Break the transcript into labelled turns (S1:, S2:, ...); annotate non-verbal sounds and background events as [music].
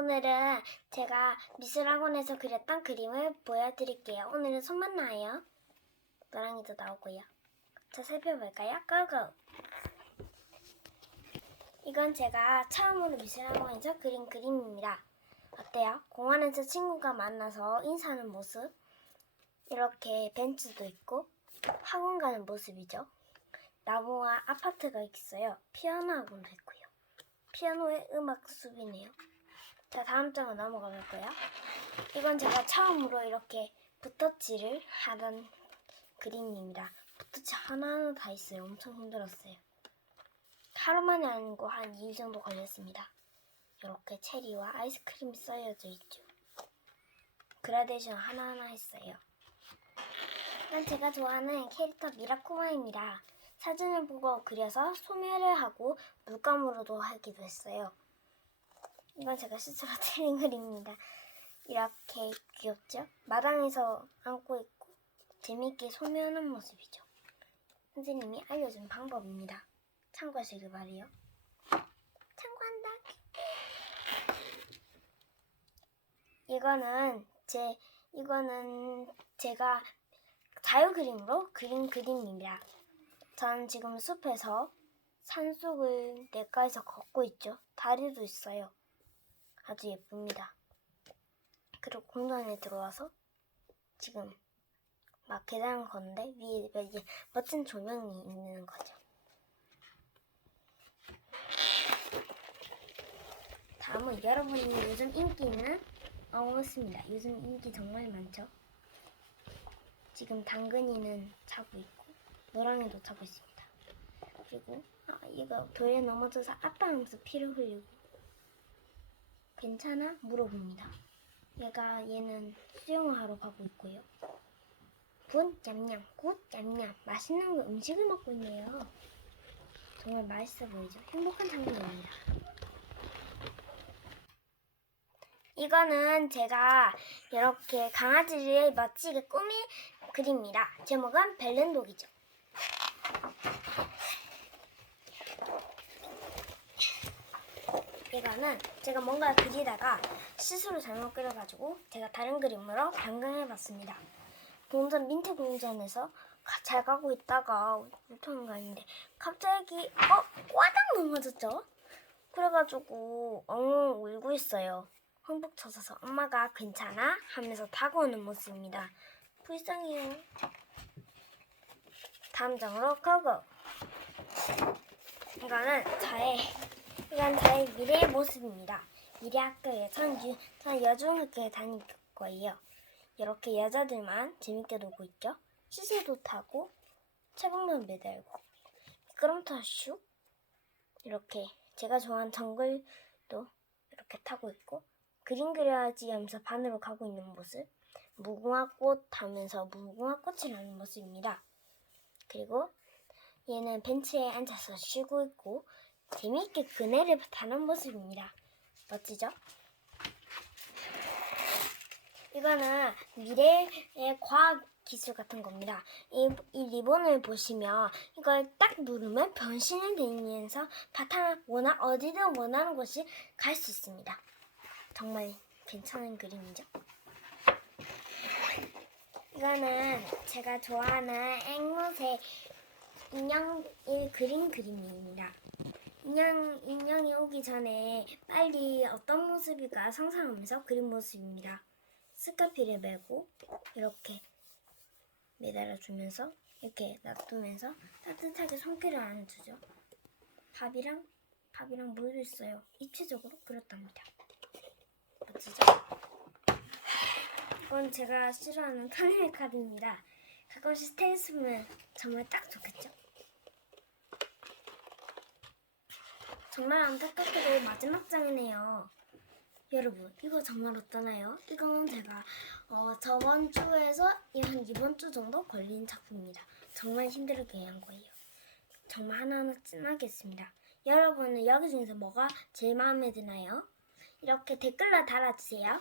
S1: 오늘은 제가 미술학원에서 그렸던 그림을 보여드릴게요. 오늘은 손만 나요. 노랑이도 나오고요. 자, 살펴볼까요? 고고! 이건 제가 처음으로 미술학원에서 그린 그림입니다. 어때요? 공원에서 친구가 만나서 인사하는 모습. 이렇게 벤츠도 있고 학원 가는 모습이죠. 나무와 아파트가 있어요. 피아노 학원도 있고요. 피아노의 음악 숲이네요. 자, 다음 장으로 넘어가 볼까요? 이건 제가 처음으로 이렇게 붓터치를 하던 그림입니다. 붓터치 하나하나 다 있어요. 엄청 힘들었어요. 하루 만에 아니고 한 2일 정도 걸렸습니다. 이렇게 체리와 아이스크림이 쌓여져 있죠. 그라데이션 하나하나 했어요. 이건 제가 좋아하는 캐릭터 미라코마입니다. 사진을 보고 그려서 소멸을 하고 물감으로도 하기도 했어요. 이건 제가 스스로 [laughs] 틀린 그림입니다. 이렇게 귀엽죠? 마당에서 안고 있고 재밌게 소묘하는 모습이죠. 선생님이 알려준 방법입니다. 참고하시길 바래요. 참고한다. [laughs] 이거는 제 이거는 제가 자유 그림으로 그린 그림입니다. 전 지금 숲에서 산속을 냇가에서 걷고 있죠. 다리도 있어요. 아주 예쁩니다. 그리고 공장에 들어와서 지금 막 계단을 걷는데 위에 이제 멋진 조명이 있는 거죠. 다음은 여러분이 요즘 인기 있는 어묵입니다. 요즘 인기 정말 많죠. 지금 당근이는 자고 있고 노랑이도 자고 있습니다. 그리고 아, 얘가 돌에 넘어져서 아빠 하면서 피를 흘리고 괜찮아? 물어봅니다. 얘가 얘는 수영을 하러 가고 있고요. 군 냠냠 굿 냠냠 맛있는 거 음식을 먹고 있네요. 정말 맛있어 보이죠? 행복한 장면입니다. 이거는 제가 이렇게 강아지를 멋지게 꾸민 그림입니다. 제목은 벨렌독이죠. 이거는 제가 뭔가 그리다가 스스로 잘못 그려가지고 제가 다른 그림으로 변경해봤습니다. 공전 민트 공전에서 가- 잘 가고 있다가 울통한 거 아닌데 갑자기 어 꽈당 넘어졌죠? 그래가지고 엉엉 울고 있어요. 흠뻑 젖어서 엄마가 괜찮아 하면서 타고 오는 모습입니다. 불쌍해요. 다음 장으로 고고. 이거는 저의 이건 저의 미래의 모습입니다. 미래 학교에 전, 유, 전 여중학교에 다닐 거예요. 이렇게 여자들만 재밌게 놀고 있죠. 시세도 타고 채봉도 매달고 미끄럼틀 슉 이렇게 제가 좋아하는 정글도 이렇게 타고 있고 그림 그려야지 하면서 반으로 가고 있는 모습 무궁화 꽃 하면서 무궁화 꽃을 하는 모습입니다. 그리고 얘는 벤치에 앉아서 쉬고 있고 재미있게 그네를 타는 모습입니다. 멋지죠? 이거는 미래의 과학 기술 같은 겁니다. 이, 이 리본을 보시면 이걸 딱 누르면 변신이 되면서 바탕 원하 어디든 원하는 곳이 갈 수 있습니다. 정말 괜찮은 그림이죠. 이거는 제가 좋아하는 앵무새 인형을 그린 그림입니다. 인형, 인형이 오기 전에 빨리 어떤 모습일까 상상하면서 그린 모습입니다. 스카피를 메고 이렇게 매달아주면서 이렇게 놔두면서 따뜻하게 손길을 안아주죠. 밥이랑 밥이랑 물도 있어요. 입체적으로 그렸답니다. 멋지죠? 이건 제가 싫어하는 카네일 카드입니다. 가끔씩 스테이스 보면 정말 딱 좋겠죠? 정말 안타깝게도 마지막 장이네요. 여러분, 이거 정말 어떠나요? 이거는 제가 어, 저번 주에서 한 이번 주 정도 걸린 작품입니다. 정말 힘들게 한 거예요. 정말 하나하나 찐하게 했습니다. 여러분은 여기 중에서 뭐가 제일 마음에 드나요? 이렇게 댓글로 달아주세요.